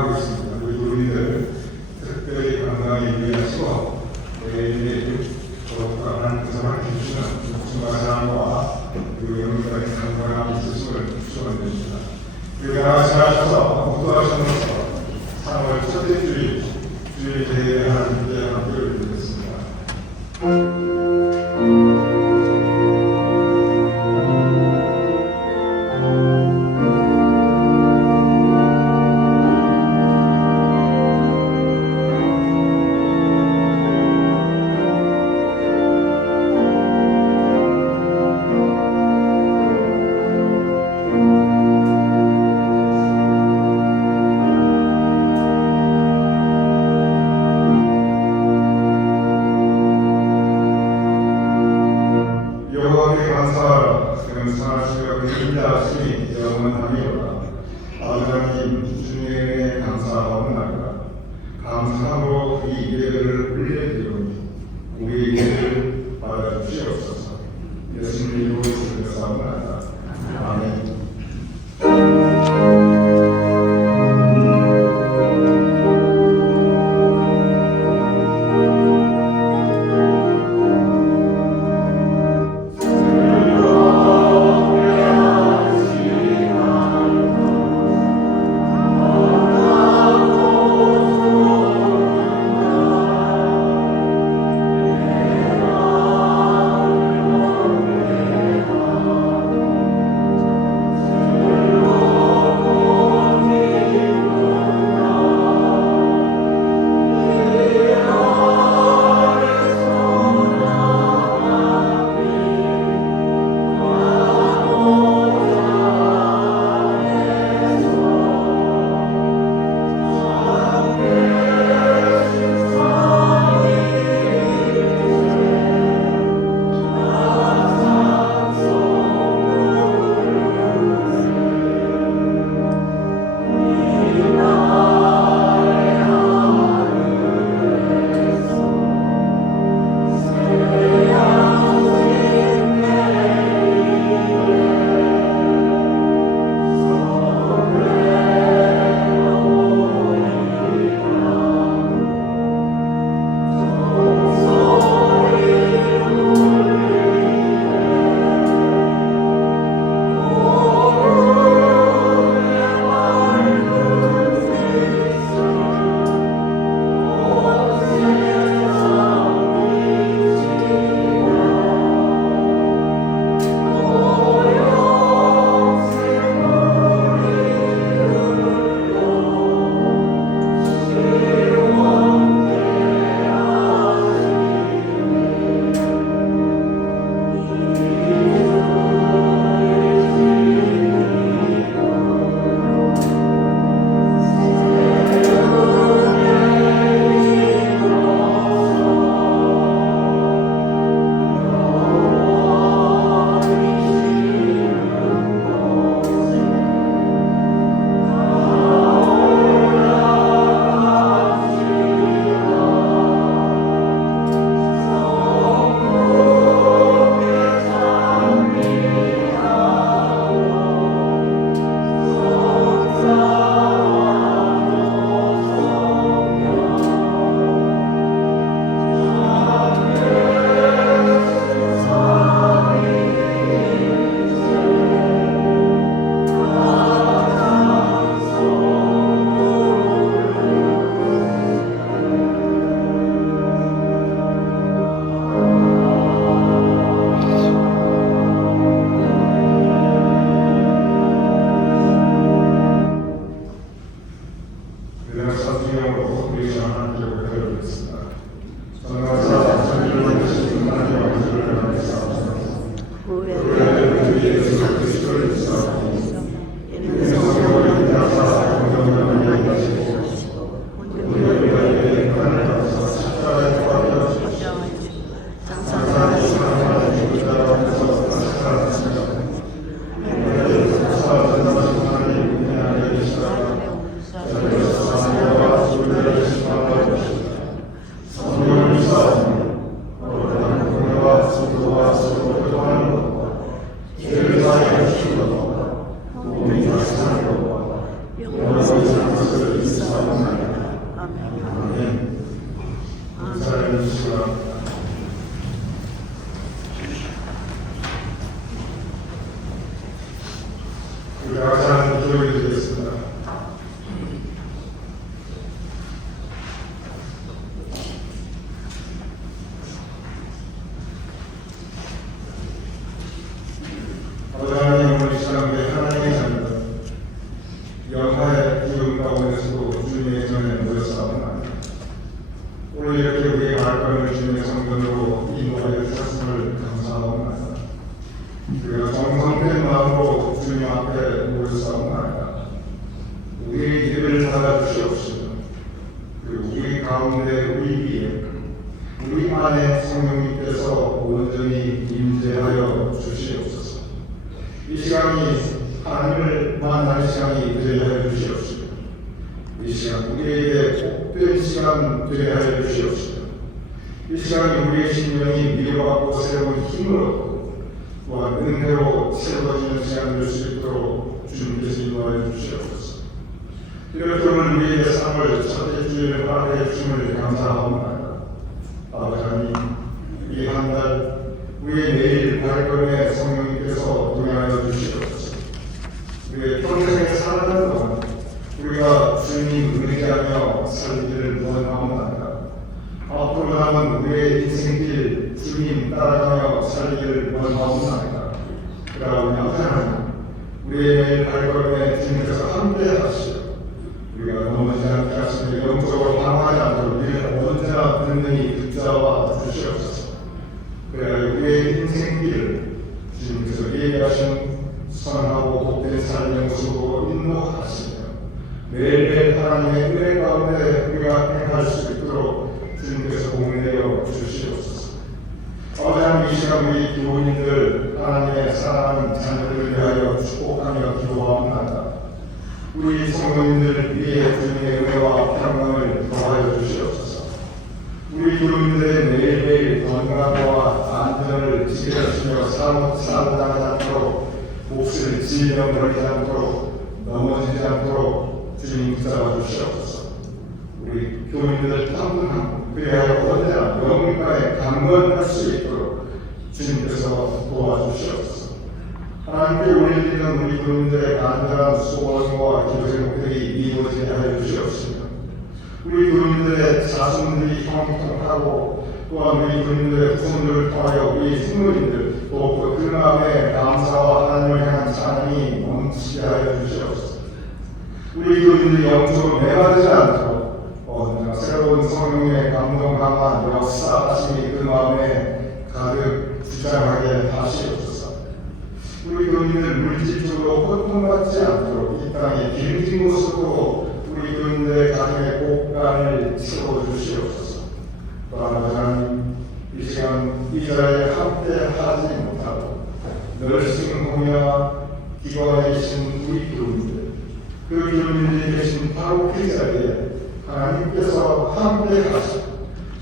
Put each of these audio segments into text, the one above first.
기대하고 있습니다. 우리 주민들 특별히 건강에 유의하시고 내일 더욱더 하나님께서 주시는 복숭아 사랑과 그리고 영광의 건강함이 있으심을 축원드립니다. 우리가 나같이 하셔서 목도하시면서 3월 첫째 주일 대회에 하나님께 함께를 드리겠습니다. 여호와께 감사하라. 감사하시고 인자하심이 영원하니로다. 아버지님 주님께 감사하옵나이다. 감사함으로 이 예배를 올려드리오니 우리 예배를 받아주시옵소서. 예수님 이름으로 기도하옵나이다. 아멘. 것을 있사옵나이다. 아멘. 인사를 해주시기 우리 각자 하나님 기도를 드리겠습니다. 하나님, 오늘 이 시간 우리 하나님의 자녀들 영화의 기운 가운데서도 주님의 전에 모였사옵나이다. 오늘 이렇게 우리의 발걸음을 주님의 성전으로 인도하여 주셨음을 감사하옵나이다. 그리고 정성된 마음으로 주님 앞에 모였사옵나이다. 우리의 예배를 받아주시옵시고 그리고 우리 가운데 우리 위에 우리 안에 성령님께서 온전히 임재하여 주시옵소서. 이 시간이 하나님을 만나는 시간이 되게 하여 주시옵시고 이 시간 우리에게 복된 시간 되게 하여 주시옵시고 이 시간이 우리의 심령이 위로받고 새로운 힘을 얻고 또한 은혜로 새로워지는 시간을 줄 수 있도록 주님께서 인도하여 주시옵소서. 이렇게 오늘 우리의 삶을 첫째 주일을 허락해 주심을 감사합니다. 아버지 하나님, 이 한 달 우리의 내일 발걸음에 성령님께서 동행하여 주시옵소서. 우리의 평생에 살아가는 동안 우리가 주님 의지하며 살기를 원하옵나이다. 앞으로 남은 우리의 인생길 주님 따라가며 살기를 원하옵나이다. 그러나 우리 하나님, 우리의 매일 발걸음에 주님께서 함께하시오. 우리가 넘어지지 않게 하시며 영적으로 방황하지 않도록 우리를 언제나 든든히 붙잡아 주시옵소서. 그래야 우리의 인생길을 주님께서 예비하신 선하고 복된 삶의 모습으로 인도하시며 매일매일 하나님의 은혜 가운데 우리가 행할 수 있도록 주님께서 공내어 주시옵소서. 아버지 하나님, 이 시간 우리 기도인들 하나님의 사랑하는 자녀들을 위하여 축복하며 기도합니다. 우리 성도님들 위해 주님의 은혜와 평강을 더하여 주시옵소서. 우리 기도인들의 매일매일 건강과 안전을 지켜주시며 살아나가지 않도록 몫을 지으며 버리지 않도록 넘어지지 않도록 주님 붙잡아 주시옵소서. 우리 교인들 한분한분 그래야 언제나 영문과에 강건할 수 있도록 주님께서 도와주시옵소서. 하나님께 올려드리는 우리 교인들의 간절한 소원과 기도 제목들이 이루어지게 하여 주시옵시며 우리 교인들의 자손들이 형통하고 또한 우리 교인들의 후손들을 통하여 우리 성도님들 또 그 마음에 감사와 하나님을 향한 찬양이 넘치게 하여 주시옵소서. 우리 교인들이 영적으로 메마르지 않도록 언제나 새로운 성령의 감동 강한 역사하심이 그 마음에 가득 주장하게 하시옵소서. 우리 교인들 물질적으로 고통받지 않도록 이 땅에 길진 모습으로 우리 교인들의 가정의 곳간을 채워주시옵소서. 또한 하나님, 이 시간 이 자리에 함께 하지 못하고 널싱공야 기관에 계신 우리 교인들, 그 교인들이 계신 바로 그 자리에 하나님께서 함께 하시고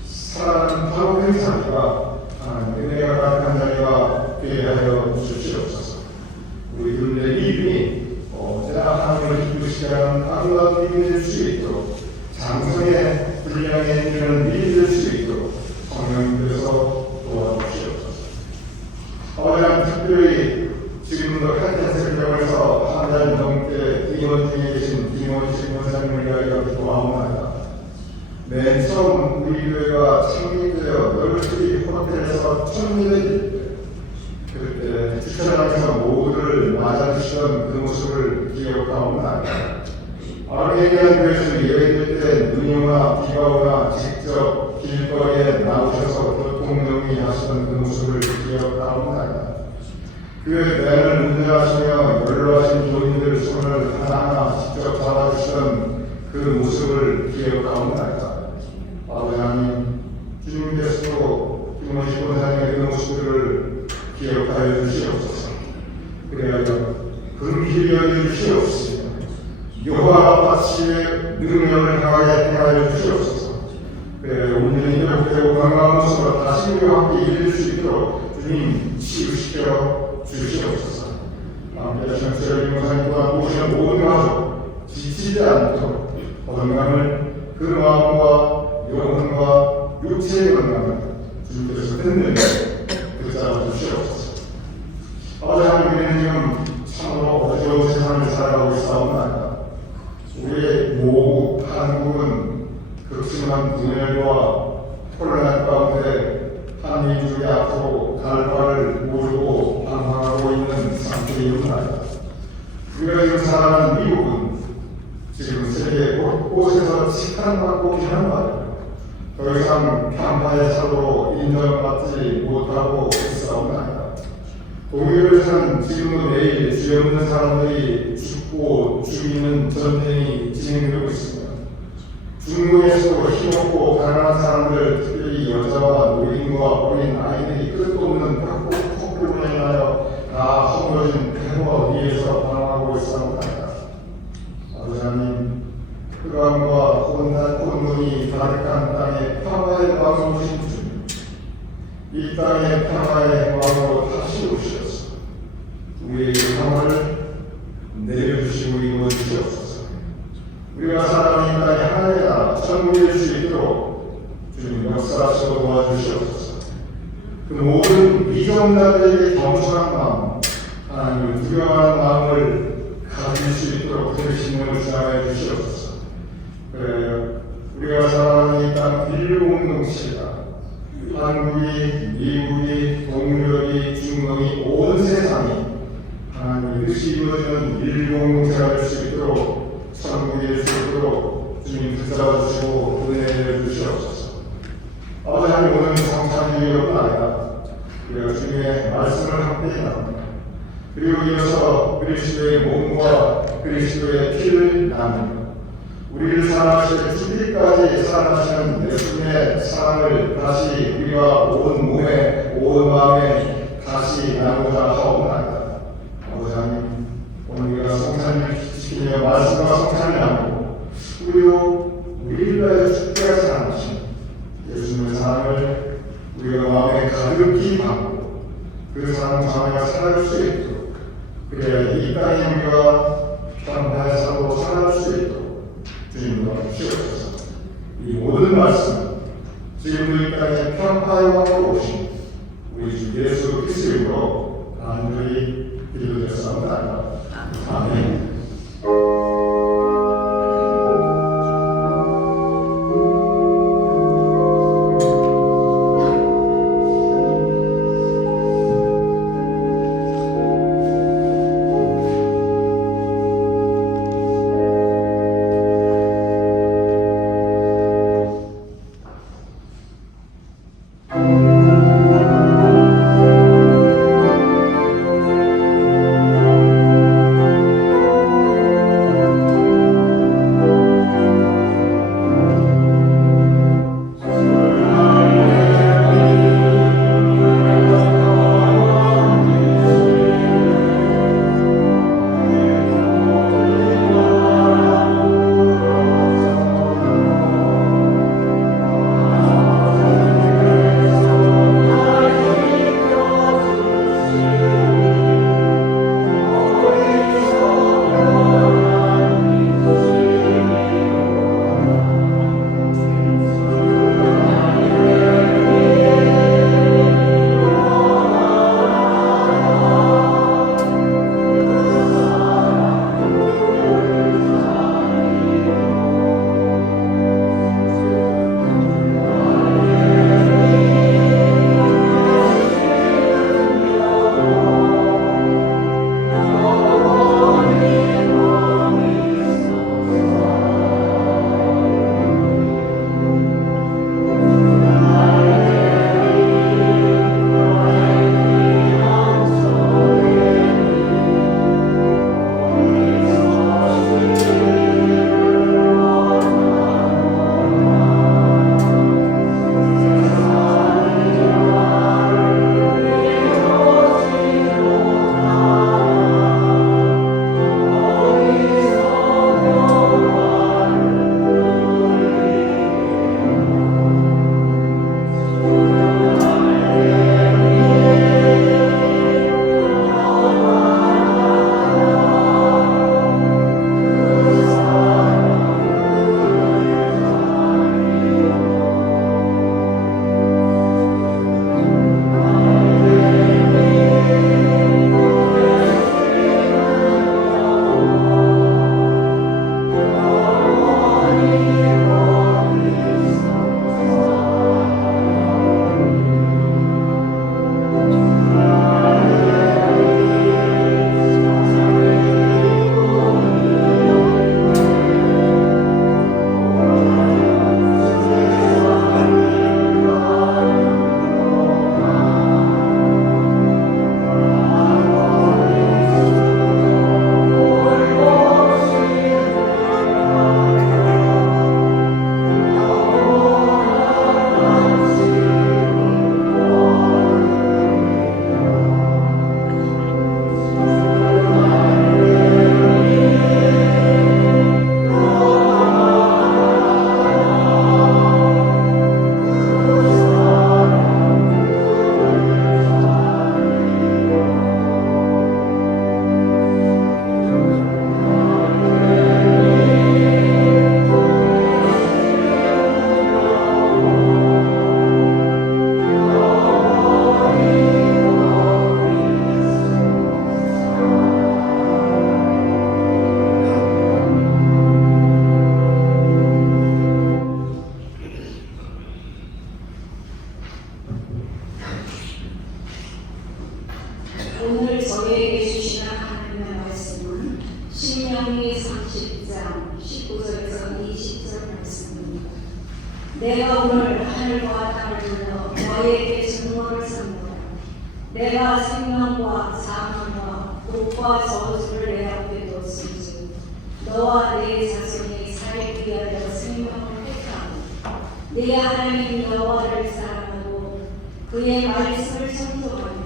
사랑하는 바로 그 자리가 하나님 은혜가 가득한 자리가 되게 하여 주시옵소서. 우리 교인들의 이름이 언제나 하나님을 기쁘시게 하는 아름다운 믿음이 될 수 있도록 장성의 분량의 이르는 믿음이 될 수 있도록 성령님께서 도와주시옵소서. 아버지 하나님, 특별히 지금도 한텐세력에서 한 달 넘게 임원 중에 계신 김원식 원사님을 위하여 기도하옵나이다. 맨 처음 우리 교회가 창립되어 넓은 호텔에서 천일을 그때 주차장에서 모두를 맞아주시던 그 모습을 기억하옵나이다. 아르메니아 교회에서 예배드릴 때 눈이 오나 비가 오나 직접 길거리에 나오셔서 교통정리하시던 그 모습을 기억하옵나이다. 교회 내를 운전하시며 연로하신 교인들 손을 하나하나 직접 잡아주시던 그 모습을 기억하옵나이다. 아버지 하나님, 주님께서도 김원식 권사님의 그 모습들을 기억하여 주시옵소서. 그래야 금길이 여주시옵소서. 여호와 파치의 능력을 강하게 행하여 주시옵소서. 그래야 온전히 회복되고 건강한 모습으로 다시 우리와 함께 이룰 수 있도록 주님 치유시켜 주시옵소서. 함께 하시는 세력이 권사님 또한 모시는 모든 가족 지치지 않도록 건강을 그 마음과 영혼과 육체의 건강을 주님께서 든든히 붙잡아 주시옵소서. 아버지 하나님, 우리는 지금 참으로 어려운 세상을 살아가고 있사옵나이다. 우리의 모국 한국은 극심한 분열과 혼란 가운데 한민족이 앞으로 갈 바를 모르고 방황하고 있는 상태이옵나이다. 우리가 지금 살아가는 미국은 지금 세계 곳곳에서 치탄받고 비난받고 더 이상 편파의 사고로 인정받지 못하고 있사옵나이다. 독일에서는 지금도 매일 죄 없는 사람들이 죽고 죽이는 전쟁이 진행되고 있습니다. 중국에서도 힘없고 가난한 사람들, 특별히 여자와 노인과 어린 아이들이 끝도 없는 폭력으로 인하여 다 허물어진 태도와 위에서 방황하고 있사옵나이다. 아버지 하나님, 흑암과 혼돈이 가득한 땅에 평화의 마음을 주신 주님, 이 땅의 평화의 마음으로 다시 오시옵소서. 우리의 평화를 내려주시고 이루어주시옵소서. 우리가 살아가는 땅에 하나의 나라 천국이 될 수 있도록 주님 역사하시고 도와주시옵소서. 그 모든 미정자들에게 겸손한 마음, 하나님을 두려워하는 마음을 가질 수 있도록 그 신령을 주장해 주시옵소서. 그래요, 우리가 살아가는 이 땅 인류 공동체가 한국이, 미국이, 동유럽이, 중동이, 온 세상이 하나님의 뜻이 이루어지는 인류 공동체가 될 수 있도록 천국이 될 수 있도록 주님 붙잡아 주시고 은혜를 주시옵소서. 아버지 하나님, 오늘 성찬주의가 아니라 우리가 주님의 말씀을 함께 나눕니다. 그리고 이어서 그리스도의 몸과 그리스도의 피를 나눕니다. 우리를 사랑하시는 죽기까지 사랑하시는 예수님의 사랑을 다시 우리와 온 몸에 온 마음에 다시 나누고자 하옵나이다. 아버지 하나님, 오늘 우리가 성찬을 지키며 말씀과 성찬을 나누고 그리고 우리를 위하여 죽기까지 사랑하신 예수님의 사랑을 우리가 마음에 가득히 담고 그 사랑 마음에 살아갈 수 있도록, 그래야 이 땅에 우리가 평화의 사고로 살아갈 수 있도록 주님 도와주시옵소서. 이 모든 말씀 지금도 이 땅에 평화의 왕으로 오신 우리 주 예수 그리스도 이름으로 간절히 기도드렸사옵나이다. 아멘. 내가 오늘 하늘과 땅을 불러 너에게 증거를 삼노라. 내가 생명과 사망과 복과 저주를 내 앞에 두었은즉 너와 내 자손이 살기 위하여 생명을 택하고 네 하나님 여호와를 사랑하고 그의 말씀을 선도하며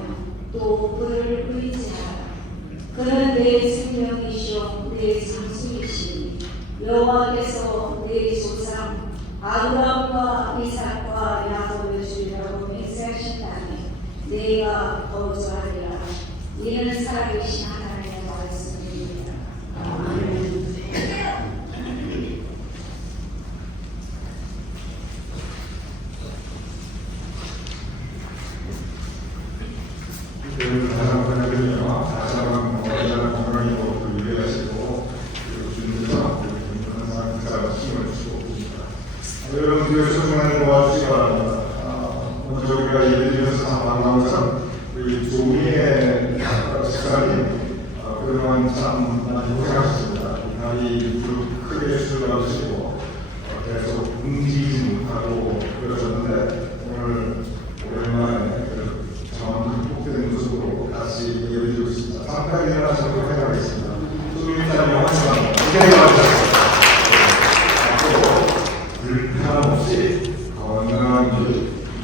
또 그를 의지하라. 그는 내 생명이시오 내 상수이시니 여호와께서 내 조상 아브라함과 이삭과 야곱을 주리라고 맹세하신 땅에 내가 거주하리라. 이는 살아계신 하나님의 말씀입니다. 아멘. 가장 건강하시며 다시한번 건강히 유리하시고 그리고 주님께서 항상 그 힘을 주시고 계십니다. 여러분 그 소중한 도와주시기 바랍니다. 먼저 우리가 예배드리면서 반가운 것은 우리 조미의 집사님 그동안 참 많이 고생하셨습니다. 다리 무릎 크게 수술받으시고 계속 움직이지 못하고 그러셨는데 오늘 오랜만에 정확히 복된 모습으로 다시 예배드리고 있습니다. 잠깐 일어나셔서 생각하겠습니다. 조미사님 환영합니다. 불편 없이 건강한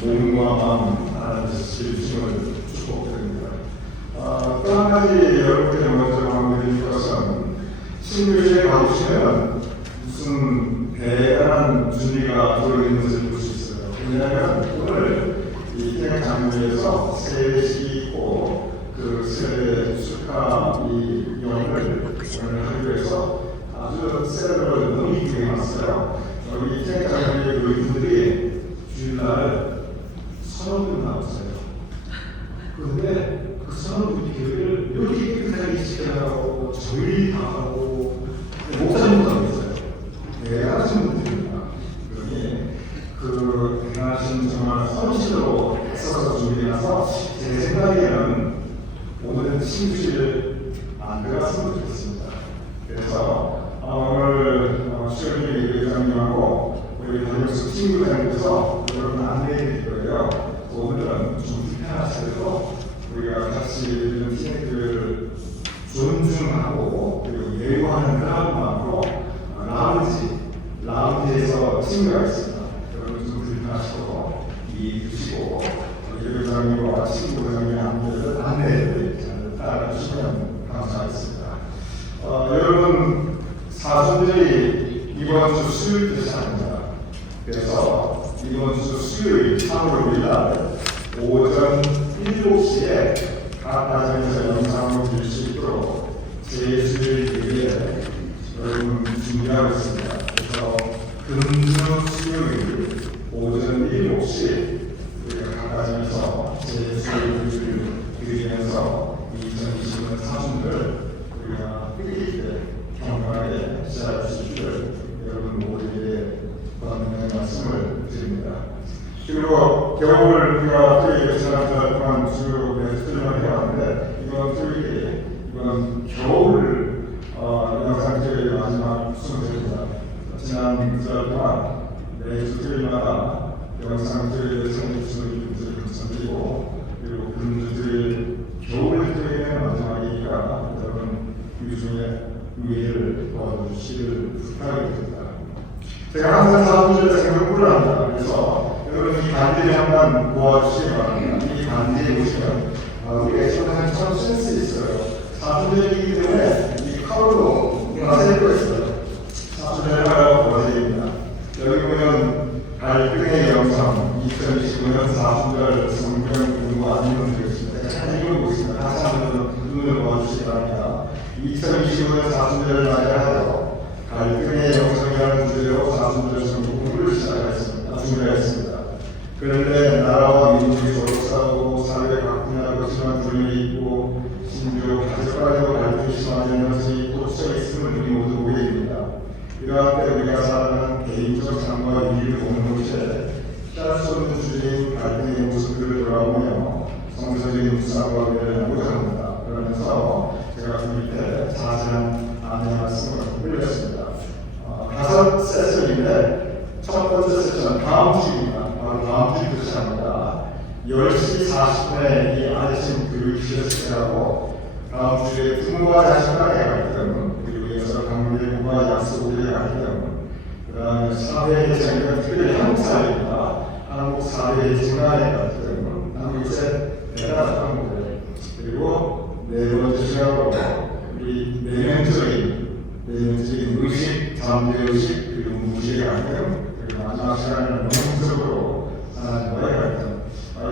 몸과 마음 하나님께서 주심을 축복드립니다. 또 한 가지 여러분께 먼저 말씀드릴 것은 신교실에 가보시면 무슨 대단한 준비가 들어있는 것을 볼 수 있어요. 왜냐하면 오늘 이 태양 장로에서 세례식이 있고 그 세례 축하 이 영을 오늘 하기로 해서 아주 세례를 너무 이쁘게 해놨어요. 여기 태양 장로의 노인분들이 주일날 선언을 나왔어요. 그런데 그 선언 교회를 이렇게 깨끗하게 지켜나가고 저희 다 하고 목사님도 하고 있어요. 대단하신 분들입니다. 그러니 그 대단하신 정말 헌신으로 애써서 준비해서 제 생각에는 오늘은 신주실을 안 들어갔으면 좋겠습니다. 그래서 오늘 수영님 의장님하고 우리 담임수 친구들께서 여러분 안내해 드릴 거예요. 오늘은 좀 불편하셔도 우리가 같이 이런 팀교회를 존중하고 그리고 예우하는 그런 마음으로 라운지에서 친구가 있습니다. 여러분 좀 불편하셔도 이해주시고 예배장님과 친구장님의 안내를 잘 따라주시면 감사하겠습니다. 여러분 사순절이 이번 주 수요일부터 시작합니다. 그래서 이번 주 수요일 3월 5일 오전 7시에 각 가정에서 영상을 볼 수 있도록 제11 예배 여러분 준비하고 있습니다. 그래서 금주 수요일 오전 7시 우리가 각 가정에서 제11 드리면서 2020년 사순을 우리가 뜻깊게 경건하게 시작할 수 있기를 여러분 모두에게 권면의 말씀을 드립니다. 그리고 겨울 우리가 토요일에 지난 동안 주로 수련을 해왔는데 이번 겨울 영상 토요일 마지막 순서입니다. 지난 구절 동안 매주 토요일마다 영상 토요일에 성주순을 드리고 그리고 금주 토요일 겨울 토요일의 마지막이니까 여러분 이 중에 위해를 도와주시기를 부탁드립니다. 제가 항상 사람들의 생각을 합니다. 그래서 여러분 이 반지를 한번 도와주시기 바랍니다. 이 반지에 보시면 우리가 상당히 참 센스 있어요. 사순절이기 때문에 이 칼로 세고 있어요. 사순절과 버제입니다. 여기 보면 갈등의 영상 2025년 사순절 성경 공부 안내문 되겠습니다. 잘 읽어보겠습니다. 다시 한번 눈을 모아주시기 바랍니다. 2025년 사순절을 맞이하여 갈등의 영성이라는 주제로 사순절 성경 공부를 준비하였습니다. 그런데 나라와 민족이 서로 싸우고 사회가 각분하고 심한 분열이 있고 심지어 가족간에도 갈등이 심하다는 것이 있고 수가 있음을 우리 모두 보게 됩니다. 이러한 때 우리가 살아가는 개인적 삶과 위기를 보는 곳에 피할 수 없는 주제인 갈등의 모습들을 돌아보며 성서적인 묵상과 은혜를 나누고자 합니다. 그러면서 제가 그 밑에 자세한 안내 말씀을 올렸습니다. 5 세션인데 첫 번째 세션 다음 주입니다. 바로 다음 주부터 시작합니다. 10시 40분에 이 아침 교육실에서 다음 주에 부모와 자식 간의 갈등, 그리고 이어서 강대부와 약속의 갈등, 그 다음에 사회 재정은 특별히 한국 사회입니다. 한국 사회의 증가의 갈등, 한국의 대단한 문제, 그리고 네 번째 시간으로 우리 내면적인 의식, 잠재의식, 그리고 무지의 갈등, 그리고 마지막 시간에는 영성적으로 하나님과의 갈등,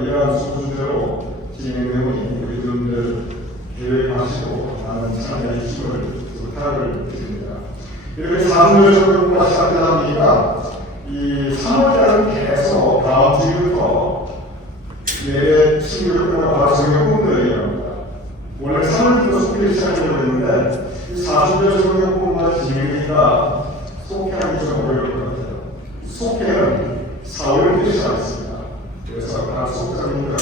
이러한 수준대로 진행되오니 우리 분들 계획하시고 많은 참여해 주심을 부탁을 드립니다. 이렇게 3월적으로 시작되다 보니까 이 3월달은 계속 다음 주부터 내일 16일부터 바로 성경 공부를 합니다. 원래 3월부터 속기를 시작하려고 했는데 이 40일 성경 공부가 진행되니까 속회하기 좀 어려울 것 같아요. 속회는 4월부터 시작했습니다. 그래서 각 속장님들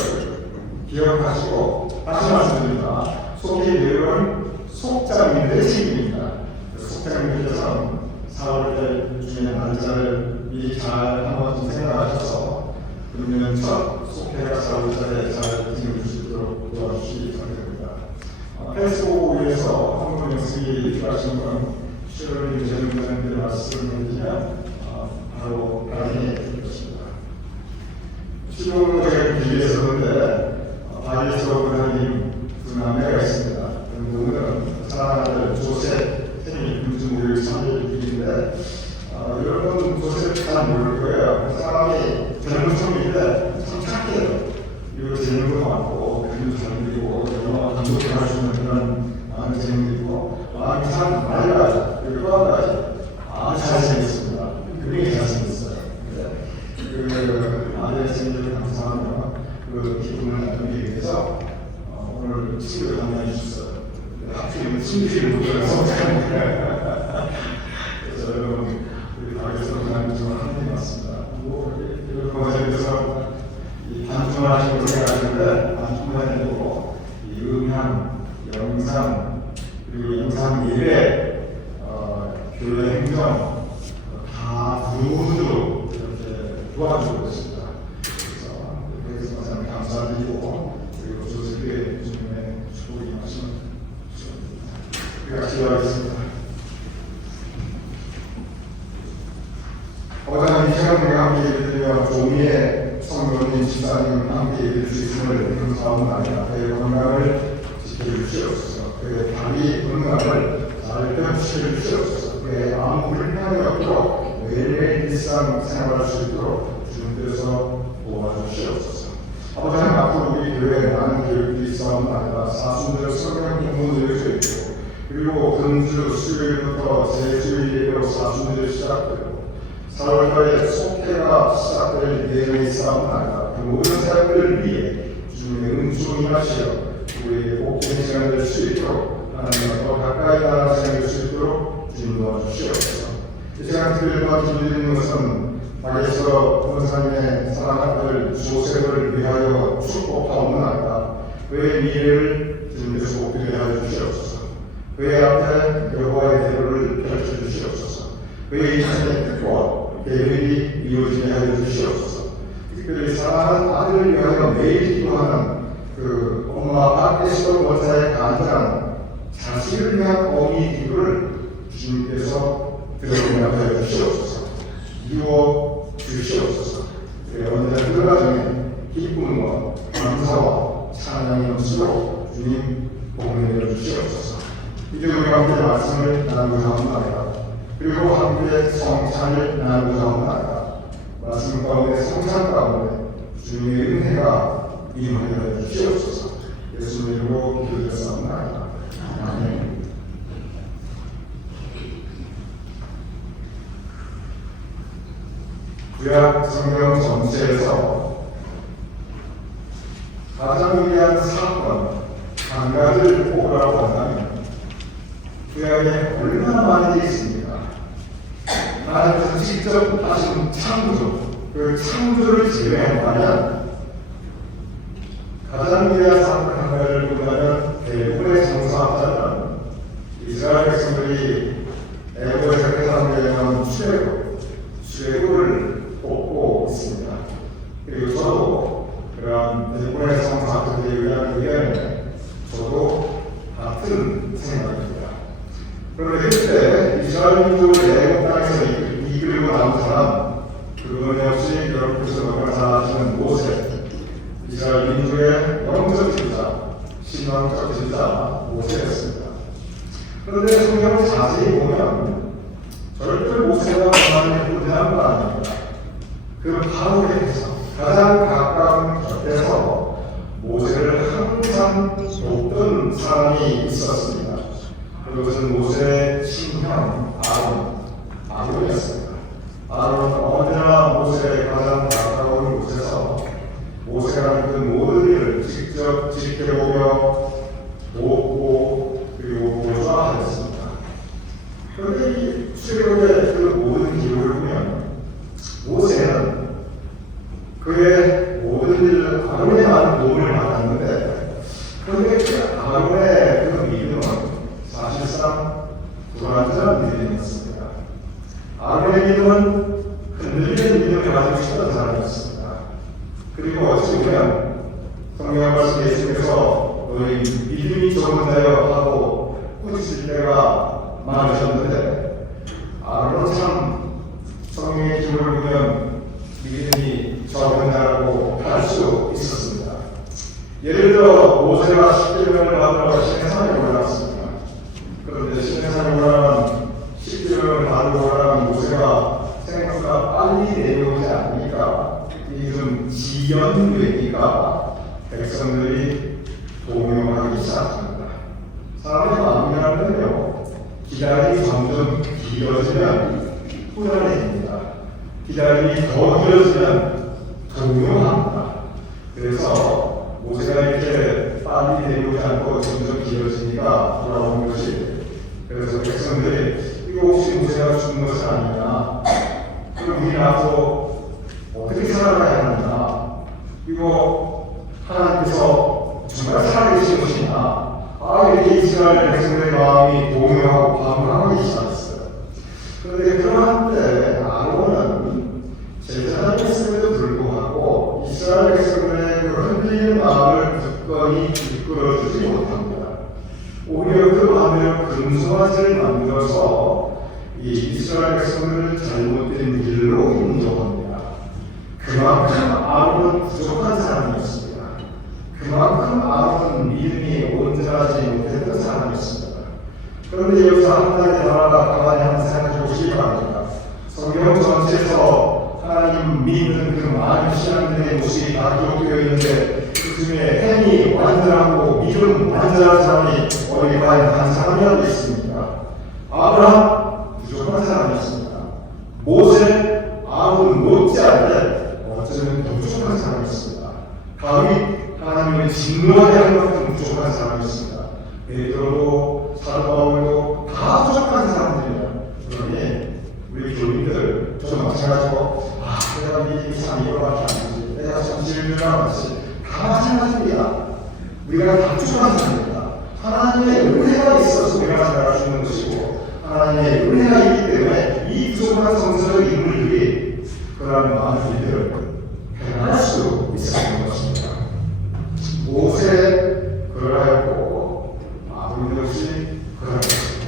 기억하시고 다시 말씀드립니다. 속회 내용은 속장님들의 책임입니다. 속장님들께서는 4월달 중에 날짜를 미리 잘 한번 생각하셔서 그러면 첫 속회가 4월달에 잘 진행될 수 있도록 도와주시기 바랍니다. 페이스북에서 한국 영상이 필요하신 분 시월님 재능자님들 말씀을 드리면 바로 발행해 드리겠습니다. 시동을 제가 준비했었는데 바리에서 원하님 두 남매가 있습니다. 오늘은 사랑하는 조셉 생일 금주목요일 3일 중인데 여러분 조셉 잘 모를 거예요. 사람이 젊은 척인데 참 착해요. 그리고 재능도 많고 그림도 잘 그리고 영화 감독할 수 있는 그런 많은 재능도 있고 마음이 참 맑아요. 그리고 또 한 가지 아주 잘생겼습니다. 그림이 잘생겼어요. 그 아내 생일을 감사하며 그 기쁨을 나누기 위해서 오늘 친구를 만나해 주셨어요. 하필이면 친구를 못 들어서 그래서 여러분 우리 가게에서 하나님 정말 함께 왔습니다. 이런 과정에서 이 반주만 하시고 생각하시는데 반주만 해도 이 음향, 영상 그리고 영상 예배, 교회 행정 다 두루두루 이렇게 도와주고 있습니다. 그래서 항상 감사드리고 그리고 조셉의 주님의 축복이 임하시면 같이 기도하겠습니다. 어제는 이 시간 우리가 함께 예배드리며 종이의 성도님 집사님 함께 예배드릴 수 있음을 감사합니다. 그의 건강을 지켜주시옵소서. 그의 다리 건강을 잘 펴주시옵소서. 그의 아무 불편이 없도록 매일매일 일상 생활할 수 있도록 주님께서 도와주시옵소서. 아버지는 앞으로 우리 교회에 많은 교육이 있어옵나이다. 사순절 성경 공부를 있고 그리고 금주 수요일부터 제주일 예배로 사순절이 시작되고 4월달에 속회가 시작될 내용이 있어옵나이다. 그 모든 사람들을 위해 주님의 은총이 임하시어 우리에게 복된 시간이 될 수 있도록 하나님과 더 가까이 나아가는 시간이 될 수 있도록 주님 도와주시옵소서. 이 시간 특별히 도와주시는 것은 박에서 권사님의 사랑하는 아들 조셉을 위하여 축복하옵나이다. 그의 미래를 주님께서 복되게 하여 주시옵소서. 그의 앞에 여호와의 대로를 펼쳐주시옵소서. 그의 인생의 뜻과 계획이 이루어지게 하여 주시옵소서. 특별히 사랑하는 아들을 위하여 매일 기도하는 그 엄마 박에서 권사의 간절한 자식을 위한 어머니 기도를 주님께서 들어보게 하여 주시옵소서. 이루어 주시옵소서. 언제나 그 과정에 기쁨과 감사와 찬양이 넘치도록 주님 복을 주시옵소서. 이제 우리 함께 말씀을 나누고자 합니다. 그리고 함께 성찬을 나누고자 합니다. 말씀 가운데 성찬 가운데 주님의 은혜가 임하여 주시옵소서. 예수님 이름으로 기도드렸사옵나이다. 아멘. 구약 성경 전체에서 가장 위대한 사건 한 가지를 뽑으라고 한다면 구약에 얼마나 많이 되어 있습니까? 하나님께서 직접 하신 창조, 그 창조를 제외한다면 가장 위대한 사건 한 가지를 본다면 대부분의 정사학자는 이스라엘 백성들이 애굽에서 해산되어 나온 출애굽을 그리고 저도 그런 대구의 성 사건에 의한 의견에 저도 같은 생각입니다. 그런데 그때 이스라엘 민족을 애굽 땅에서 이끌고 나온 사람, 그건 역시 여러분께서 너무나 잘 아시는 모세, 이스라엘 민족의 영적 지도자, 신앙적 지도자 모세였습니다. 그런데 성경을 자세히 보면 절대 모세가 하나님의 부대한 거 아닙니다. 그 바로에서 가장 가까운 곁에서 모세를 항상 돕던 사람이 있었습니다. 그것은 모세의 친형 아론이었습니다. 아론은 언제나 모세의 가장 가까운 곳에서 모세가 그 모든 일을 직접 지켜보며 돕고 그리고 보좌하였습니다. 그런데 이 출애굽의 그 모든 기록을 보면 모세는 그의 모든 일을 아론의 많은 도움을 받았는데, 그런데 그 아론의 그 믿음은 사실상 불완전한 믿음이었습니다. 아론의 믿음은 흔들리는 믿음을 가지고 있었던 사람이었습니다. 그리고 어찌 보면 성경 말씀 예수님께서 너희 믿음이 적은 자여 하고 꾸짖을 때가 많으셨는데, 아론은 참 성경의 기록을 보면 믿음이 적은 자라고 할 수 있었습니다. 예를 들어 모세가 십계명을 받으러 시내산에 올라갔습니다. 그런데 시내산에 올라간 십계명을 받으러 올라간 모세가 생각보다 빨리 내려오지 않으니까 이게 좀 지연되니까 백성들이 동요하기 시작합니다. 사람의 마음이라는요, 기다림이 점점 길어지면 불안해집니다. 기다림이 더 길어지면 동요합니다. 그래서 모세가 이렇게 빨리 내려오지 않고 점점 길어지니까 돌아오는 것이, 그래서 백성들이 이거 혹시 모세가 죽은 것이 아니냐, 그럼 우리 앞으로 어떻게 살아가야 하느냐, 이거 하나님께서 정말 살아계신 것이냐, 이렇게 이스라엘 백성들의 마음이 동요하고 반응하기 시작했어요. 그런데 그러한 때 아론은 제사장이었음에도 불구하고 이스라엘 백성들의 그 흔들리는 마음을 굳건히 이끌어주지 못합니다. 오히려 그 마음을 근소하지를 만들어서 이 이스라엘 백성들을 잘못된 길로 인도합니다. 그만큼 아론은 부족한 사람이었습니다. 그만큼 아론은 믿음이 온전하지 못했던 사람이었습니다. 그런데 여기서 하나님의 나라가 가만히 한번 생각해 보시기 바랍니다. 성경 전체에서 하나님 믿는 그 많은 신앙들의 모습이 다 기록되어 있는데, 그 중에 행위 완전하고 믿음 완전한 사람이 어디 과연 한 사람이라도 있습니까? 아브라함 부족한 사람이었습니다. 모세, 아론 못지않게 어쩌면 더 부족한 사람이었습니다. 다윗, 하나님을 진노하게 하는 만큼 부족한 사람이었습니다. 베드로도 사도 바울도 다 부족한 사람들이에요. 그러니 우리 교인들 저도 마찬가지고, 내가 믿음이 참 이거밖에 안 되지, 내가 참 질문을 하지, 다 마찬가지입니다. 우리가 다 부족한 사람입니다. 하나님의 은혜가 있어서 우리가 살아갈 수 있는 것이고, 하나님의 은혜가 있기 때문에 이 부족한 성서의 인물들이 그러한 많은 일들을 행할 수 있었던 것입니다. 모세 그러하였고 아론 역시 그러하였습니다.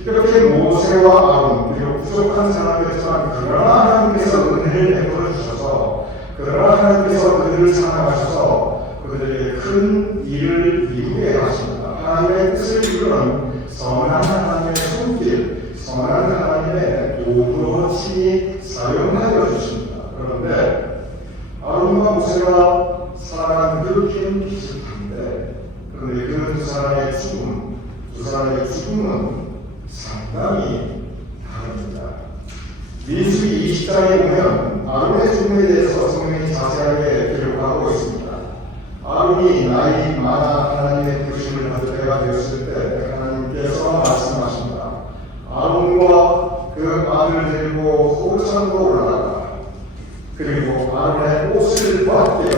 이렇게 모세와 아론, 비록 부족한 사람이었지만 그러나 하나님께서 은혜를 베풀어 주셔서, 그러나 하나님께서 그들을 사랑하셔서 그들에게 큰 일을 이루게 하십니다. 하나님의 뜻을 이루는 선한 하나님의 손길, 선한 하나님의 도구로 친히 사용하여 주십니다. 그런데 아론과 모세가 살아간 그 길은 비슷한데, 그런데 그 두 사람의 죽음은 상당히 다릅니다. 민수기 20장에 보면 아론의 죽음에 대해서 성경이 자세하게 기록하고 있습니다. 아론이 나이 많아 하나님의 부르심을 받을 때가 되었을 때 하나님께서 말씀하십니다. 아론과 그 아들을 데리고 호창으로 올라가라. 그리고 아론의 옷을 벗겨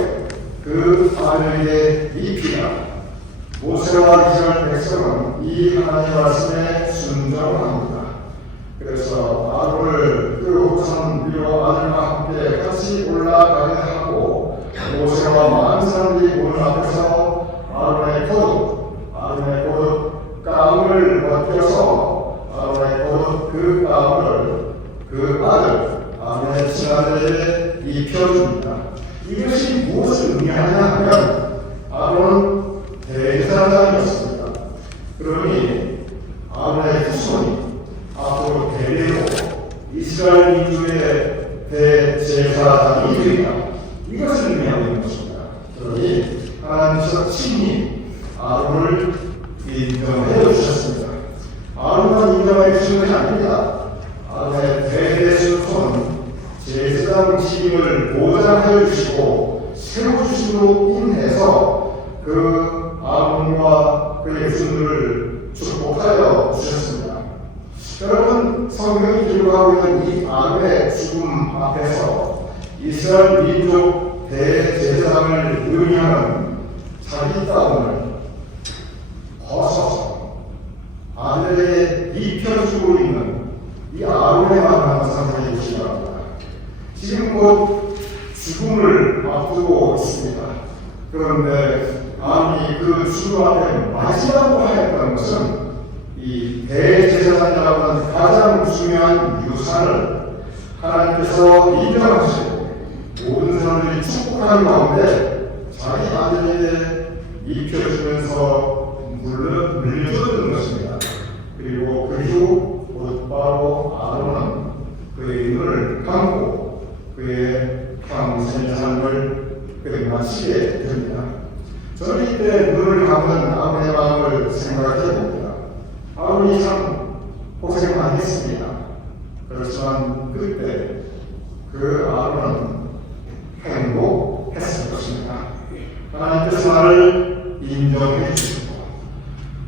그 아들에게 입히라. 모세와 이스라엘 백성은 이 하나님의 말씀에 순종합니다. 그래서 아론을 그 호창 위로 아들과 함께 같이 올라가게 이것이 무엇을 의미하냐 하면 아론은 대제사장이었습니다. 그러니 아론의 후손이 앞으로 대대로 이스라엘 민족의 대제사장이 되리라. 이것을 의미하고 있는 것입니다. 그러니 하나님께서 친히 아론을 인정해 주셨습니다. 아론만 인정해 주신 것이 아닙니다. 아론의 대대손손 제사장 책임을 보장하여 주시고 세워주심으로 인해서 그 아론과 그의 후손들을 축복하여 주셨습니다. 여러분, 성경이 기록하고 있는 이 아론의 죽음 앞에서 이스라엘 민족 대제사장을 의미하는 자기 땅을 벗어서 아들에게 입혀주고 있는 이 아론의 마음을 한번 상상해 보시기 바랍니다. 지금 곧 죽음을 앞두고 있습니다. 그런데 아론이 그 죽음 앞에 마지막으로 하였던 것은 이 대제사장이라고 하는 가장 중요한 유산을 하나님께서 인정하시고 모든 사람들이 축복하는 가운데 자기 아들에게 입혀주면서 물려주었던 것입니다. 그리고 그 후 곧바로 아론은 그의 눈을 감고 그의 평생의 삶을 끝마치게 됩니다. 저는 이때 눈을 감은 아론의 마음을 생각해 봅니다. 아론이 참 고생 많이 했습니다. 그렇지만 그때 그 아론은 행복했을 것입니다. 하나님께서 나를 인정해 주시고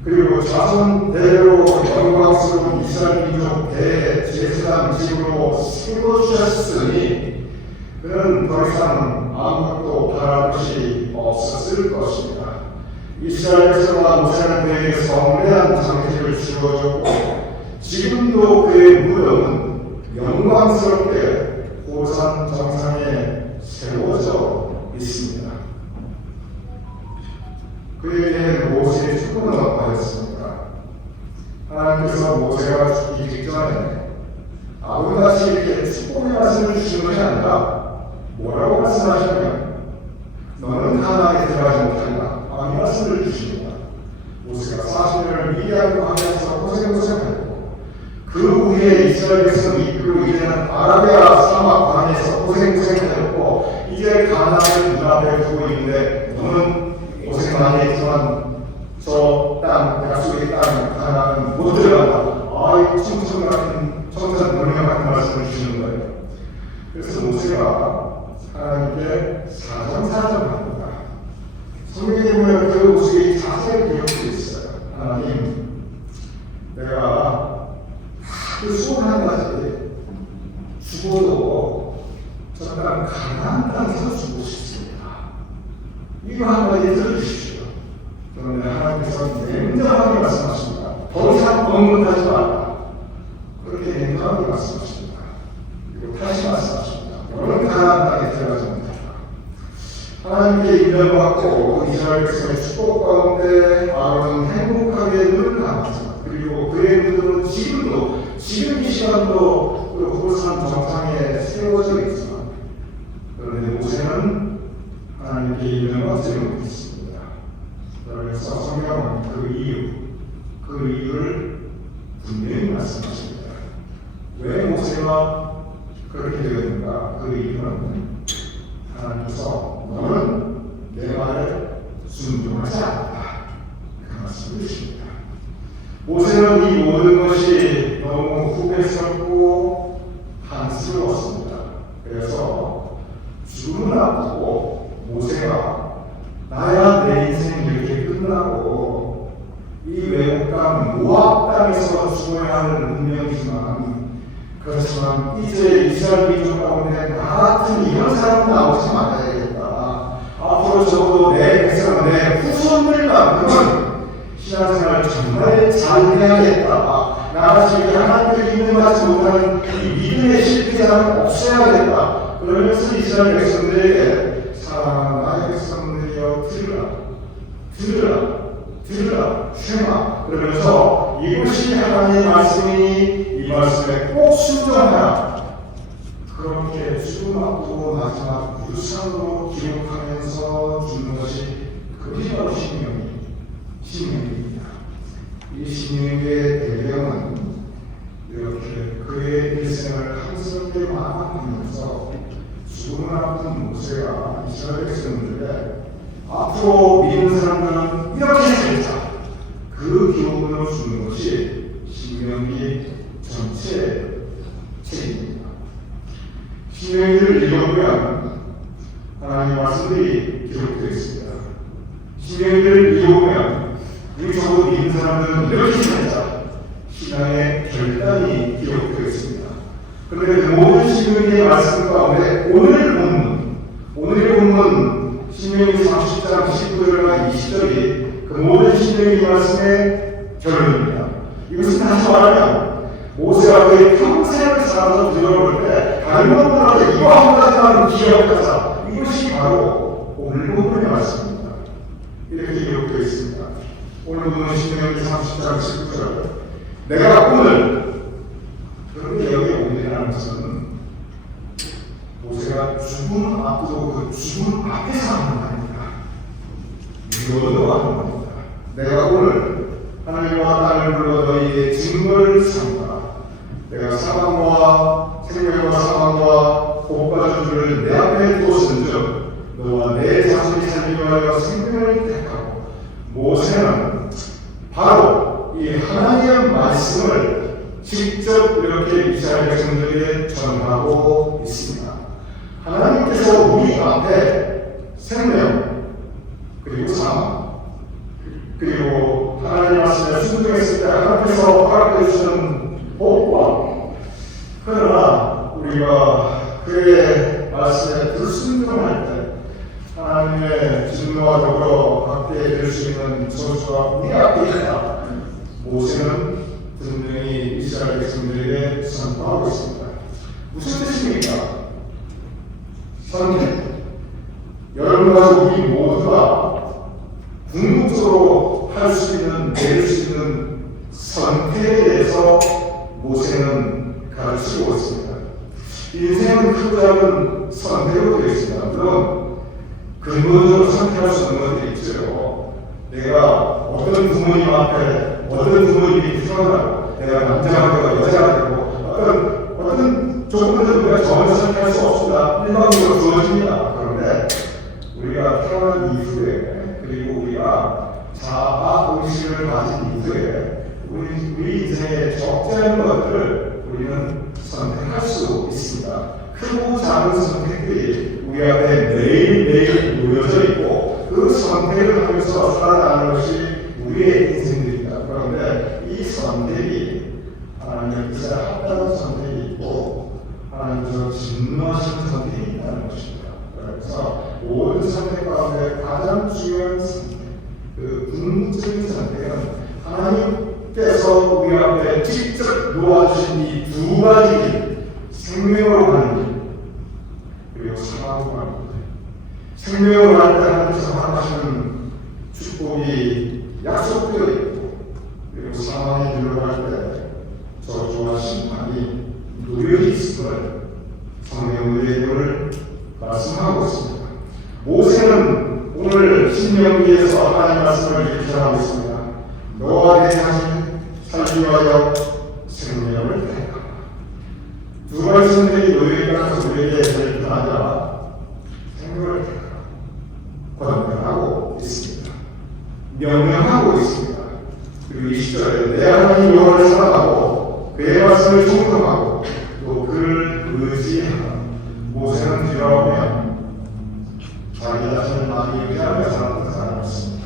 그리고 자손 대대로 영광스러운 이스라엘 민족 대제사장직으로 세워주셨으니 그는 더 이상 아무것도 바랄 것이 없었을 것입니다. 이스라엘 백성과 모세는 그에게 성대한 장식을 주어줬고 지금도 그의 무덤은 영광스럽게 고산 정상에 세워져 있습니다. 그에게 모세의 축복은 어떠했습니까? 하나님께서 모세가 죽기 직전에 아론같이 이렇게 축복의 말씀을 주신 것이 아니라 뭐라고 말씀하셨냐면 너는 가나안에 들어가지 못한다. 이 말씀을 주십니다. 모세가 40년을 미디안 광야에서 고생했고 그 후에 이스라엘 백성이 이끌고 이제는 아라비아 사막 광야에서 고생했고 이제 가나안을 눈앞에 두고 있는데 너는 고생 많이 했지만 저 땅, 약속의 땅 가나안은 못 들어간다. 이 청천 같은 청천 논리가 같은 말씀을 주시는 거예요. 그래서 모세가 하나님께 사정합니다. 성경에 보면 그 모습이 자세히 기록되어 있어요. 하나님, 내가 그 소원 한 가지 죽어도 저 땅 가나안 땅에서 죽고 싶습니다. 이거 한 가지 들어주십시오. 그런데 하나님께서 냉정하게 말씀하십니다. 더 이상 언급하지 말라. 그렇게 냉정하게 말씀하십니다. 그리고 다시 말씀하십니다. 너는 가나안 땅에 들어가지 못한다. 하나님께 인정을 받고 이스라엘 백성의 축복 가운데 아론은 행복하게 눈을 감았습니다. 그리고 그의 눈은 지금 이 시간도 그 고산 정상에 세워져 있지만 그런데 모세는 하나님께 인정을 받지 못했습니다. 그래서 성경은 그 이유를 분명히 말씀하십니다. 왜 모세가 그렇게 되었는가? 그 이유는 하나님께서 너는 내 말에 순종하지 않았다. 그 말씀을 주십니다. 모세는 이 모든 것이 너무 후회스럽고 한스러웠습니다. 그래서 죽음을 앞두고 모세가 나야 내 인생이 이렇게 끝나고 이 외국 땅 모압 땅에서 죽어야 하는 운명이지만 그렇지만 이제 이스라엘 민족 가운데 나 같은 이런 사람 나오지 말아야겠다. 앞으로 적어도 내 백성, 내 후손들만큼은 신앙생활을 정말 잘 해야겠다. 나같이 하나님을 인정하지 못하는 이 믿음의 실패자는 없애야겠다. 그러면서 이스라엘 백성들에게 사랑하는 나의 백성들이여 들으라 쉐마 그러면서 이것이 하나님의 말씀이니 이 말씀에 꼭 순종하라. 그렇게 죽음 앞두고 마지막 유산으로 기록하면서 주는 것이 그것이 바로 신명입니다. 이 신명의 배경은 이렇게 그의 일생을 한스럽게 마감하면서 죽음을 앞둔 모세가 이스라엘 백성들에게 앞으로 믿는 사람들은 이렇게 살자, 그 교훈을 주는 것이 신명기 전체 책입니다. 신명기를 읽어보면 하나님의 말씀들이 기록되어 있습니다. 신명기를 읽어보면 우리 적어도 믿는 사람들은 이렇게 살자, 신앙의 결단이 기록되어 있습니다. 그런데 그 모든 신명기의 말씀 가운데 오늘의 본문 신명기 30장 19절과 20절이 그 모든 신명기 말씀의 결론입니다. 이것은 다시 말하면 모세가 그의 평생을 살아서 들어볼 때 다른 것보다 이거 한 가지만 기억하자, 이것이 바로 오늘 본문의 말씀입니다. 이렇게 기록되어 있습니다. 오늘 본문 신명기 30장 19절, 내가 오늘, 그런데 여기 오늘이라는 것은 모세가 죽음 앞두고 그 죽음 앞에서 하는 말입니다. 이거로 하는 겁니다. 내가 오늘 하나님과 땅을 불러 너희의 증거를 삼다. 내가 사망과 생명과 사망과 복과 저주를 내 앞에 두었은즉 너와 내 자손이 살기 위하여 생명을 택하고. 모세는 바로 이 하나님의 말씀을 직접 이렇게 이스라엘 백성들에게 전하고 있습니다. 하나님께서 우리 앞에 생명 그리고 사망 그리고 하나님의 말씀에 순종했을 때 하나님께서 허락해 주시는 복과, 그러나 우리가 그의 말씀에 불순종할 때 하나님의 진노와 더불어 받게 될 수 있는 저주가 우리 앞에 있다. 모세는 분명히 이스라엘 백성들에게 선포하고 있습니다. 무슨 뜻입니까? 선택. 여러분과 우리 모두가 궁극적으로 할 수 있는, 내릴 수 있는 선택에 대해서 모세는 가르치고 있습니다. 인생은 크고 작은 선택으로 되어 있습니다. 물론 근본적으로 선택할 수 있는 것들이 있죠. 내가 어떤 부모님 앞에 어떤 부모님이 태어나고 내가 남자가 되고 여자가 되고 어떤 조건들은 우리가 전혀 선택할 수 없습니다. 일방적으로 주어집니다. 그런데 우리가 태어난 이후에, 그리고 우리가 자아 의식을 가진 이후에 우리 인생의 적절한 것들을 우리는 선택할 수 있습니다. 크고 작은 선택들이 우리 앞에 매일매일 놓여져 있고 그 선택을 하면서 살아가는 것이 우리의 인생들입니다. 그런데 이 선택이 하나님께서 합당한 선택이 있고 하나님께서 진노하시는 선택이 있다는 것입니다. 그래서 모든 선택 가운데 가장 중요한 선택, 그 궁극적인 선택은 하나님께서 우리 앞에 직접 놓아주신 이 두 가지 길, 생명으로 가는 길, 그리고 사망으로 가는 길. 생명으로 갈 때 하나님께서 허락하시는 축복이 약속되어 있고, 그리고 사망에 들어갈 때 저주와 심판이 놓여져 있음을 성경 우리에게 말씀하고 있습니다. 모세는 오늘 신명기에서 하나님의 말씀을 이렇게 전하고 있습니다. 너와 내 자손이 살기 위하여 생명을 택하라. 두 가지 선택이 놓여있다는 우리에게 전하자 생명을 택하라. 권면하고 있습니다. 명령하고 있습니다. 그리고 20절에 내 하나님 여호와를 사랑하고 그의 말씀을 존경하고 또 그를 의지하라. 모세는 뒤돌아보면 자기 자신을 많이 의지하며 살았던 사람이었습니다.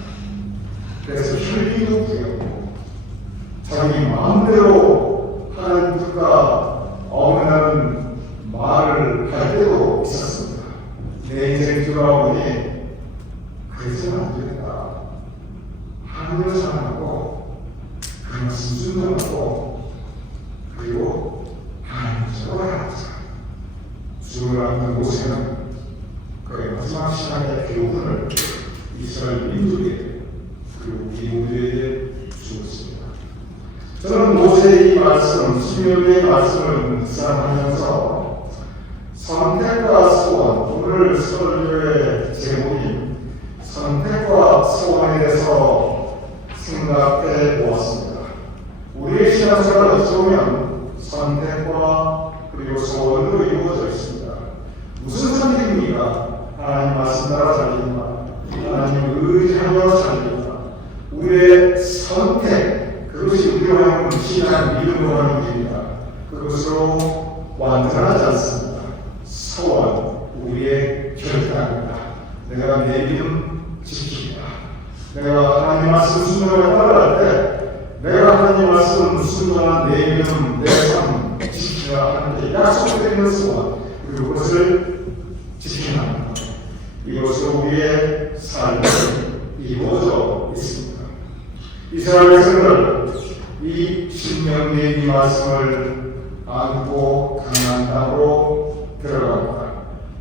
그래서 혈기도 부렸고 자기 마음대로 하는 뜻과 어긋나는 말을 할 때도 있었습니다. 내 인생 뒤돌아보니 그래서는 안 되겠다. 하나님을 사랑하고 그 말씀 순종하고 그리고 하나님을 사랑하자. 죽음을 앞둔 모세는 그의 마지막 신앙의 교훈을 이스라엘 민족에게 그리고 우리 모두에게 주었습니다. 저는 모세의 이 말씀, 신명기의 말씀을 묵상하면서 선택 내 이름, 내 삶 지키라 하는데 약속되는 소원, 그리고 그것을 지키는 것. 이것으로 우리의 삶이 이루어져 있습니다. 이스라엘 백성들 이 신명기의 이 말씀을 안고 가나안 땅으로 들어갑니다.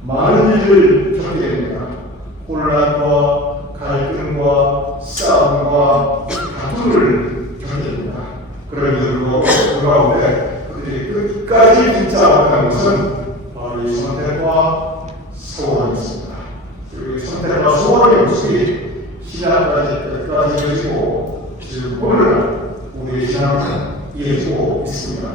많은 일을 겪게 됩니다. 혼란과 갈등과 싸움과 다툼을 겪게 됩니다. 그럼에도 그 가운데 그들이 끝까지 붙잡았다는 것은 바로 이 선택과 소원이었습니다. 그리고 이 선택과 소원의 모습이 신앙까지 끝까지 이어지고 오늘 우리의 신앙은 이어지고 있습니다.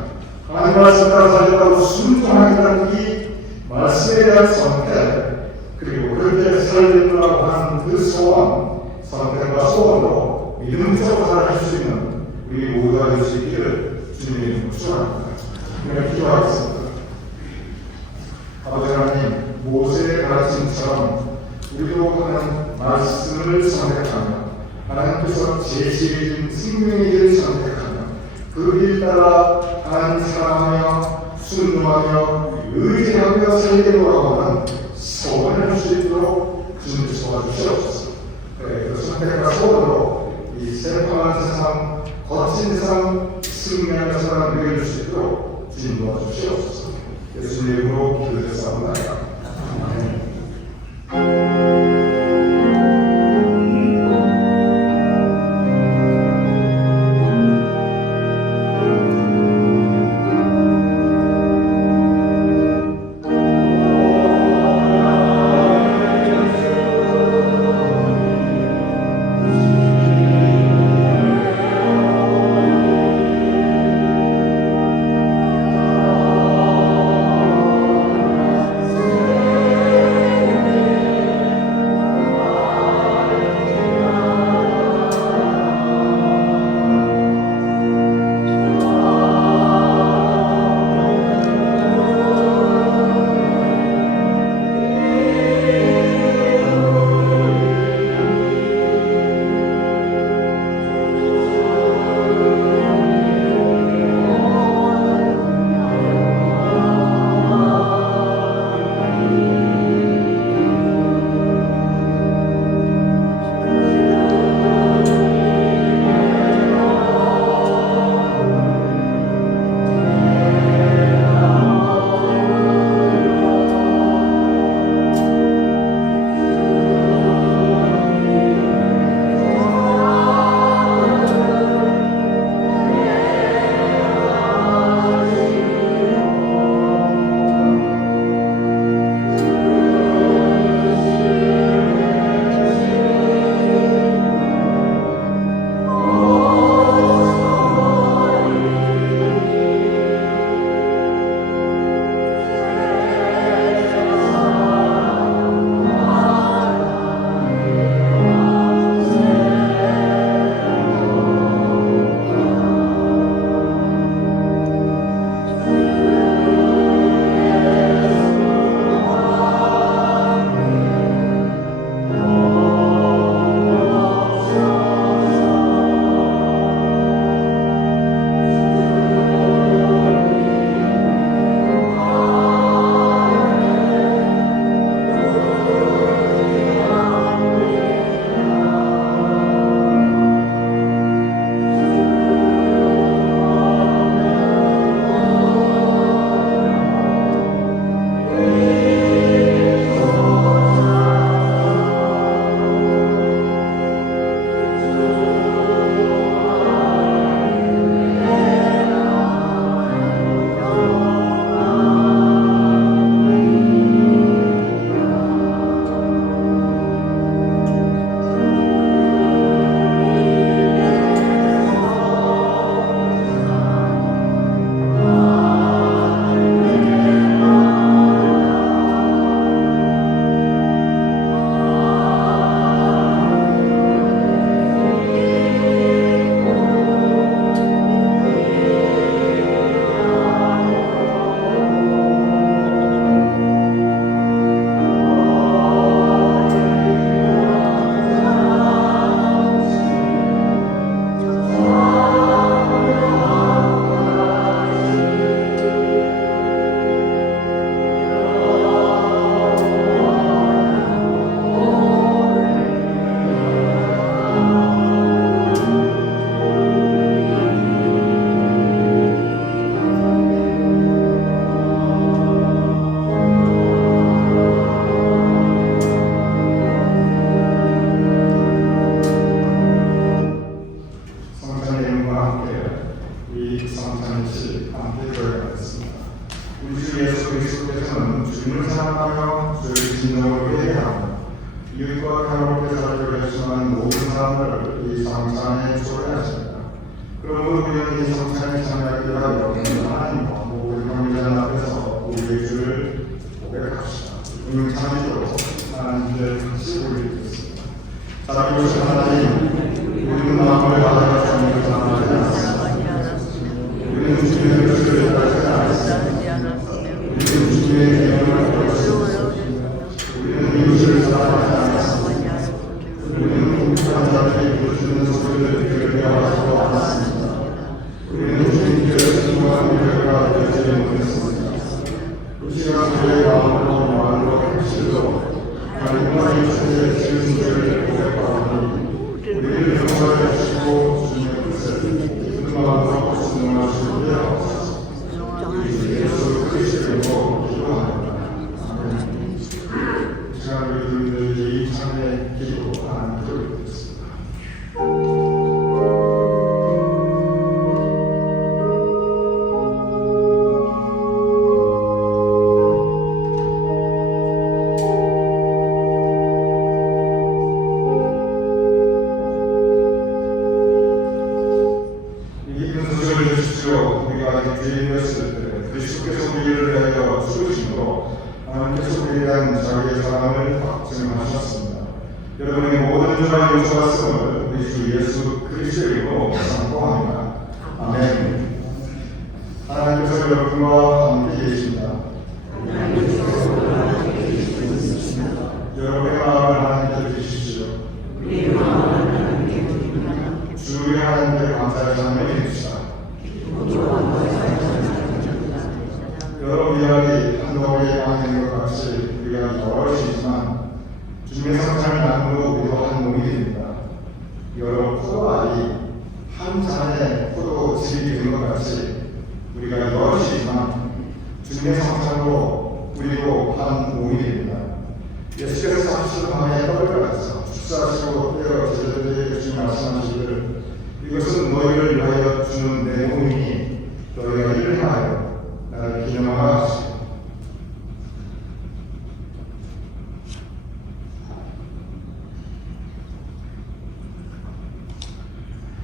하나님 말씀 따라 살겠다고 순종하겠다는 이 말씀에 대한 선택, 그리고 그렇게 살려고 하는 그 소원, 선택과 소원으로 믿음적으로 살아갈 수 있는 우리 모두가 될 수 있기를 주님의 이름으로 축원합니다. 우리가 기도하겠습니다. 아버지 하나님, 모세의 가르침처럼 우리도 하는 말씀을 선택하며 하나님께서 제시해 준 생명의 길을 선택하며 그 길 따라 하나님 사랑하며 순종하며 의지하며 살게 돌아오는 소원을 할 수 있도록 주님 도와주시옵소서. 그 선택과 소원으로 이 새파란 세상, 거친 세상, 승리하는 사람을 누릴 수 있도록 주님 도와주시옵소서. 예수님의 이름으로 기도드렸사옵나이다. 아멘. 주님을 사랑하며 주의 진정으로 회개하며 이웃과 가볍게 살기로 결심한 모든 사람들을 이 성찬에 초대하십니다. 그러므로 우리는 이 성찬에 참여하기 위하여 하나님과 모든 형제들 앞에서 우리의 주를 고백합시다. 오늘 참여로 하나님께 같이 올리겠습니다. 살아계신 하나님, 우리는 마음을 받아 주님을 사랑하지 않습니다. 우리는 주님의 뜻을 따르지 않습니다. 우리는 주님의 계명을 따르겠습니다. 우리는 이웃을 사랑하지 않습니다. 우리는 북한 자들이 부르짖는 소리를 들으려하지도 않습니다. 우리는 주님께서 신고한 우리가 되지 못했습니다. 이 시간 우리의 마음으로 말로 행실로 하나님과 이웃의 지은 죄를 고백하오니 우리를 용서해 주시고 주님의 뜻을 기쁜 마음으로 순종하시게 하옵소서. 예수 그리스도로 기도합니다. 아멘. 이 시간 우리 주님들의 이 찬의 기도 하나님께 드리겠습니다. 그리스도께서 우리를 위하여 죽으심으로 하나님께서 우리에 대한 자기의 사랑을 확증하셨습니다. 여러분의 모든 죄와 용서받음을 우리 주 예수 그리스도의 이름으로 선포합니다. 아멘. 하나님께서 여러분과 함께 계십니다. 여러분의 마음을 하나님께 주십시오. 주 하나님께 감사의 찬양을 드립시다. 여러 이야기 한동안에 많은 것 같이 우리가 여럿이지만 주님의 성찬을 나누고 우리도 한 몸이 됩니다. 여러 포도알이 한 잔의 포도즙이 되는 것 같이 우리가 여럿이지만 주님의 성찬으로 우리도 한 몸이 됩니다. 예수께서 잡수신 밤에 떡을 가져서 축사하시고 떼어 제자들에게 주신 말씀하시기를 이것은 너희를 위하여 주는 내 몸이니 너희가 이를 행하여 나를 기념하라 하시고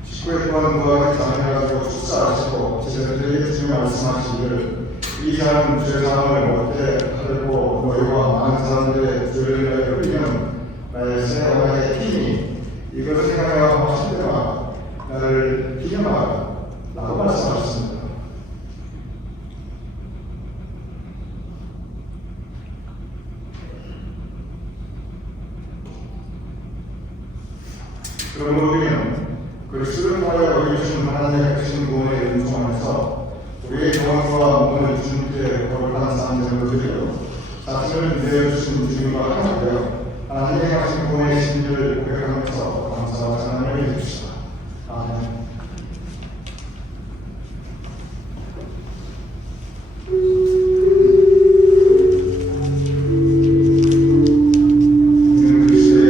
식구의 또한 무하게 장해가지고 축사하시고 제자들에게 주신 말씀하시기를 이 잔은 죄사함을 얻게 하려고 너희와 많은 사람들의 죄를 위하여 흘리는 나의 새 언약의 피니 이것을 생각하여 하실 때마다 나를 기념하라 라고 말씀하셨습니다. 그러므로 우리는 그리스도를 통하여 이루신 하나님의 크신 구원의 은총 안에서 우리의 영혼과 몸을 주님께 거룩한 상징으로 드리고 자신을 위해 주신 주님과 하나되어 하나님의 하신 구원의 신비를 고백하면서 감사와 찬양을 드립시다. 아멘. 그리스도의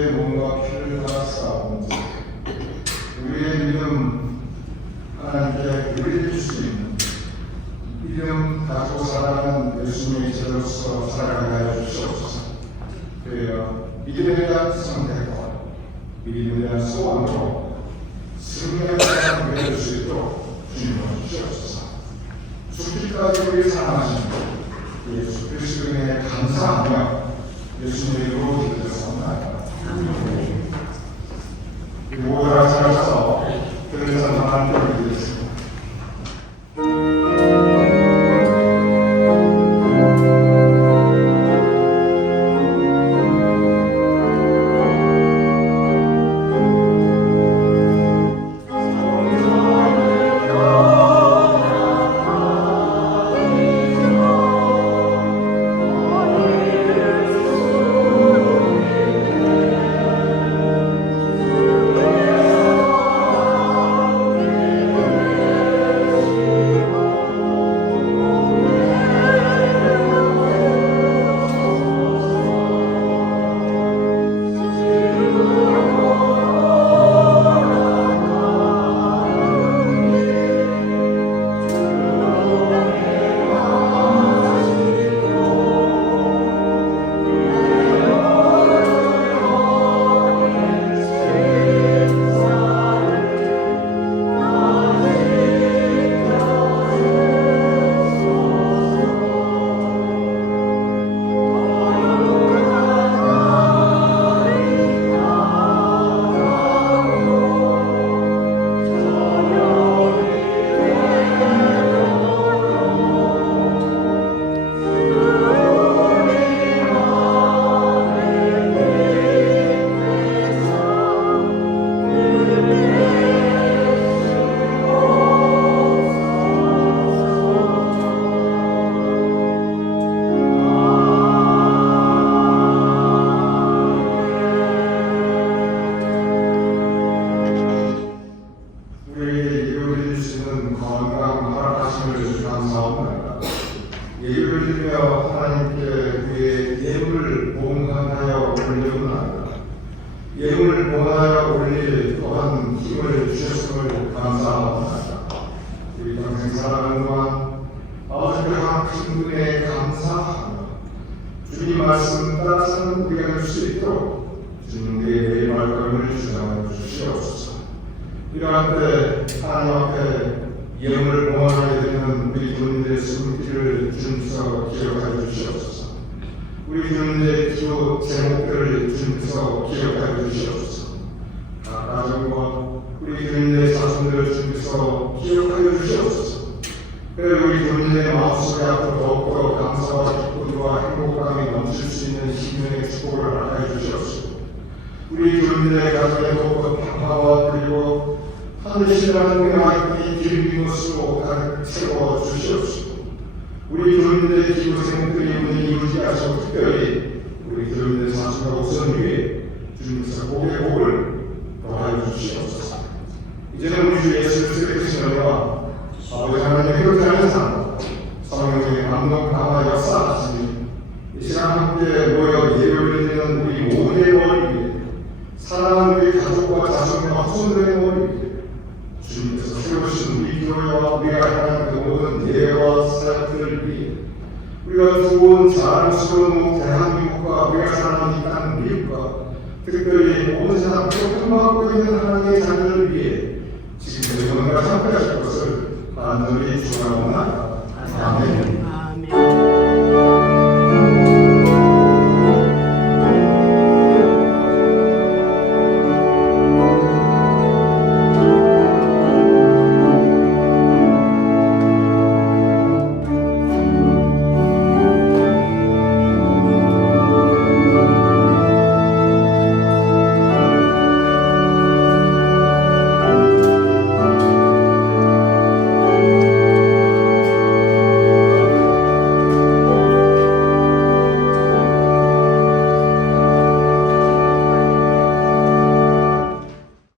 우리의 몸과 피를 다 싸운 자, 우리의 믿음 하나님께 드릴 수 있는 믿음 가지고 살아가는 예수님의 제자로서 살아가게 하여 주시옵소서. 그래야 믿음에 대한 선택과 믿음에 대한 소원으로 승리의 삶을 누릴 수 있도록 주님을 주시옵소서. 죽기까지 우리 사랑하신 예수 그리스도의 은혜에 감사하며 예수님의 이름으로 기도했사옵나이다. 모두 같이 하셔서 그래서 하나님을 드리겠습니다. 예물을 봉하여 올릴 또한 힘을 주셨음을 감사합니다. 우리 평생 살아가는 동안 아버지께서 큰 은혜에 감사하며 주님 말씀 따라 사는 우리가 될 수 있도록 주님께 매일 말씀을 주장하여 주시옵소서. 이러한 때 하나님 앞에 예물을 봉하게 되는 우리 주님들의 숨길을 주님께서 기억하여 주시옵소서. 우리 주님의 기도 제목들을 주님께서 기억하여 주시옵소서. 각 가정과 우리 주님의 자손들을 주님께서 기억하여 주시옵소서. 그리고 우리 주님의 마음속에 앞으로 더욱더 감사와 기쁨과 행복감이 넘칠 수 있는 신명의 축복을 허락하여 주시옵소서. 우리 주님의 가정에 더욱더 평화와 그리고 하늘이라는 은혜와 기름진 것으로 가득 채워 주시옵소서. 우리 주님의 기도 제목들이 오늘 이루어지게 하시고 특별히 우리 주님의 사수가 우선 위에 주님께서 복의 복을 더하여 주시옵소서. 이제는 우리 주 예수 그리스도의 은혜와 아버지 하나님의 그릇하는 삶 성령의 감동 강화 역사하시니 이 시간 함께 모여 예배를 드리는 우리 모두의 머리 위에 사랑하는 우리 가족과 자손과 후손들의 머리 위에 주님께서 세우신 우리 교회와 우리가 향한 그 모든 예배와 사역들을 위해 우리가 좋은 자랑스러운 대한민국과 우리가 사랑하는 이 땅 미국과 특별히 모든 세상 고통받고 있는 하나님의 자녀를 위해 지금 여러분과 함께하실 것을 간절히 축원합니다. 아멘.